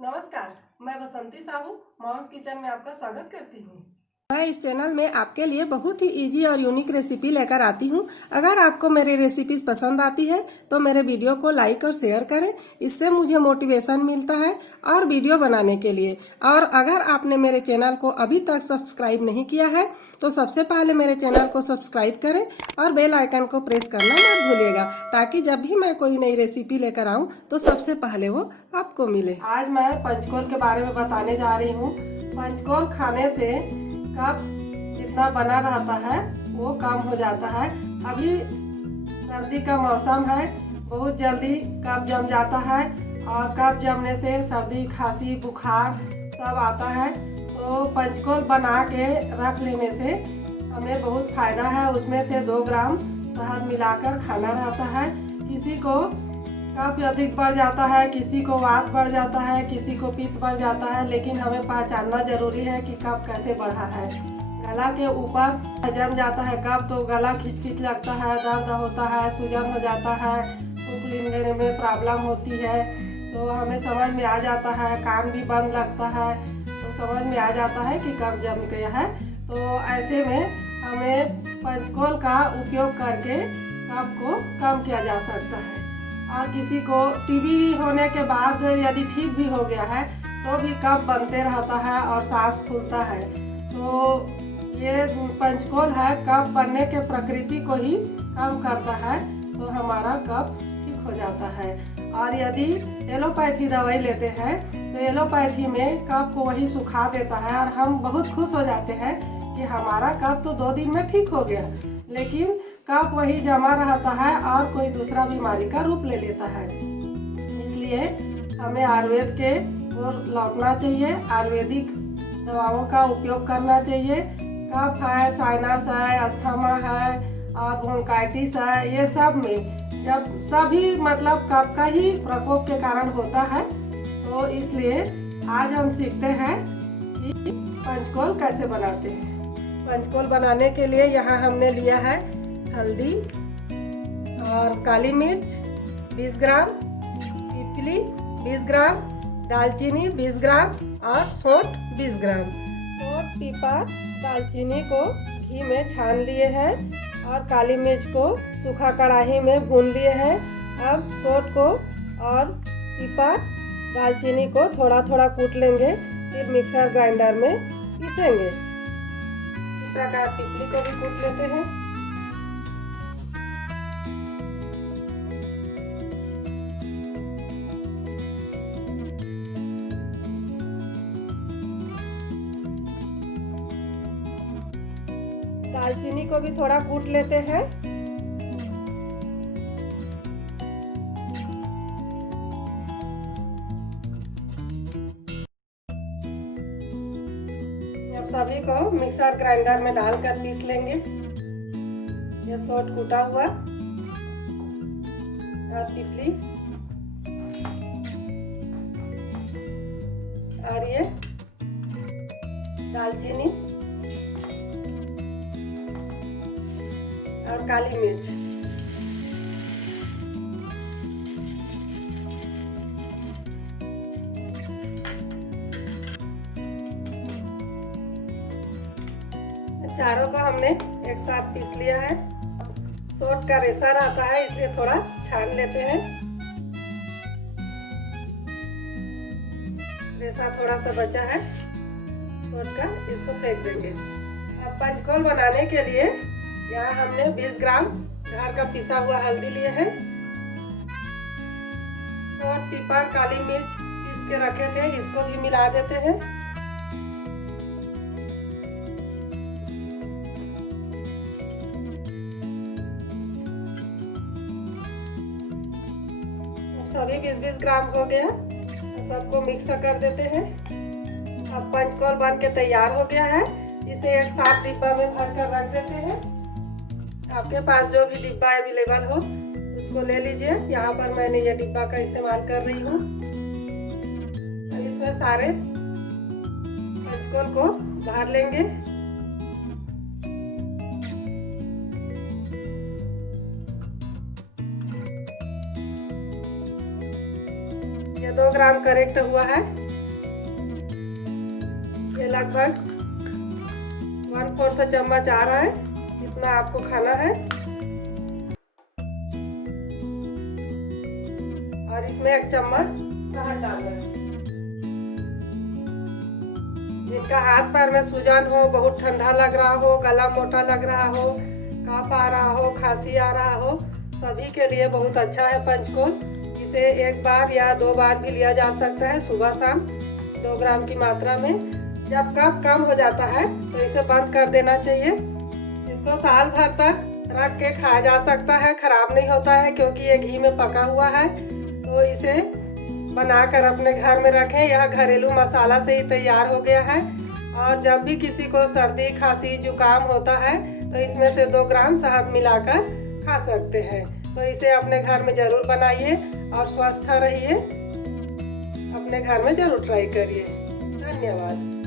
नमस्कार, मैं बसंती Sahu moms kitchen में आपका स्वागत करती हूँ। मैं इस चैनल में आपके लिए बहुत ही इजी और यूनिक रेसिपी लेकर आती हूँ। अगर आपको मेरी रेसिपीज पसंद आती है तो मेरे वीडियो को लाइक और शेयर करें। इससे मुझे मोटिवेशन मिलता है और वीडियो बनाने के लिए। और अगर आपने मेरे चैनल को अभी तक सब्सक्राइब नहीं किया है तो सबसे पहले मेरे चैनल को सब्सक्राइब करें और बेल आइकन को प्रेस करना मत भूलिएगा, ताकि जब भी मैं कोई नई रेसिपी लेकर आऊँ तो सबसे पहले वो आपको मिले। आज मैं पंचकोल के बारे में बताने जा रही हूँ। पंचकोल खाने से कफ जितना बना रहता है वो कम हो जाता है। अभी सर्दी का मौसम है, बहुत जल्दी कफ जम जाता है और कफ जमने से सर्दी, खांसी, बुखार सब आता है। तो पंचकोल बना के रख लेने से हमें बहुत फायदा है। उसमें से 2 ग्राम शहद मिलाकर खाना रहता है। किसी को कफ अधिक बढ़ जाता है, किसी को वात बढ़ जाता है, किसी को पित्त बढ़ जाता है, लेकिन हमें पहचानना जरूरी है कि कफ कैसे बढ़ा है। गला के ऊपर जम जाता है कफ तो गला खिंच लगता है, दर्द होता है, सूजन हो जाता है, फूंक लेने में प्रॉब्लम होती है। तो हमें समझ में आ जाता है, कान भी बंद लगता है, तो समझ में आ जाता है कि कफ जम गया है। तो ऐसे में हमें पंचकोल का उपयोग करके कफ को कम किया जा सकता है। और किसी को टीबी होने के बाद यदि ठीक भी हो गया है तो भी कफ बनते रहता है और सांस फूलता है। तो ये पंचकोल है, कफ बनने के प्रकृति को ही कम करता है, तो हमारा कफ ठीक हो जाता है। और यदि एलोपैथी दवाई लेते हैं तो एलोपैथी में कफ को वही सुखा देता है और हम बहुत खुश हो जाते हैं कि हमारा कफ तो 2 दिन में ठीक हो गया, लेकिन कफ वही जमा रहता है और कोई दूसरा बीमारी का रूप ले लेता है। इसलिए हमें आयुर्वेद के ओर लौटना चाहिए, आयुर्वेदिक दवाओं का उपयोग करना चाहिए। कफ है, साइनस है, अस्थमा है और ब्रोंकाइटिस है, ये सब में जब सभी मतलब कफ का ही प्रकोप के कारण होता है। तो इसलिए आज हम सीखते हैं कि पंचकोल कैसे बनाते हैं। पंचकोल बनाने के लिए यहाँ हमने लिया है हल्दी और काली मिर्च 20 ग्राम, पिपली 20 ग्राम, दालचीनी 20 ग्राम और सौंठ 20 ग्राम। सौंठ, पीपा, दालचीनी को घी में छान लिए हैं और काली मिर्च को सूखा कढ़ाई में भून लिए हैं। अब सौंठ को और पीपा, दालचीनी को थोड़ा थोड़ा कूट लेंगे, फिर मिक्सर ग्राइंडर में पीसेंगे। इस प्रकार पिपली को भी कूट लेते हैं। दालचीनी को भी थोड़ा कूट लेते हैं। अब सभी को मिक्सर ग्राइंडर में डालकर पीस लेंगे। ये सौंठ कूटा हुआ और पिपली और ये दालचीनी और काली मिर्च। चारों को हमने एक साथ पीस लिया है। सौंठ का रेशा रहता है, इसलिए थोड़ा छान लेते हैं। रेशा थोड़ा सा बचा है सौंठ का, इसको फेंक देंगे। अब पंचकोल बनाने के लिए यहाँ हमने 20 ग्राम घर का पिसा हुआ हल्दी लिए हैं। सौंठ, पीपा, काली मिर्च पीस के रखे थे, इसको भी मिला देते हैं। सभी 20-20 ग्राम हो गया, सबको मिक्स कर देते हैं। अब पंचकोल बन के तैयार हो गया है। इसे एक साफ डिब्बा में भर कर रख देते हैं। आपके पास जो भी डिब्बा अवेलेबल हो उसको ले लीजिए। यहाँ पर मैंने ये डिब्बा का इस्तेमाल कर रही हूँ। इसमें सारे पंचकोल को भर लेंगे। ये 2 ग्राम करेक्ट हुआ है। ये लगभग 1/4 चम्मच आ रहा है, इतना आपको खाना है। और इसमें 1 चम्मच शहद डालना है। जिनका हाथ पैर में सूजन हो, बहुत ठंडा लग रहा हो, गला मोटा लग रहा हो, काँप आ रहा हो, खांसी आ रहा हो, सभी के लिए बहुत अच्छा है पंचकोल। इसे 1 बार या 2 बार भी लिया जा सकता है, सुबह शाम 2 ग्राम की मात्रा में। जब कफ कम हो जाता है तो इसे बंद कर देना चाहिए। इसको साल भर तक रख के खाया जा सकता है, खराब नहीं होता है क्योंकि ये घी में पका हुआ है। तो इसे बनाकर अपने घर में रखें, यह घरेलू मसाला से ही तैयार हो गया है। और जब भी किसी को सर्दी, खांसी, जुकाम होता है तो इसमें से 2 ग्राम शहद मिलाकर खा सकते हैं। तो इसे अपने घर में ज़रूर बनाइए और स्वस्थ रहिए। अपने घर में ज़रूर ट्राई करिए। धन्यवाद।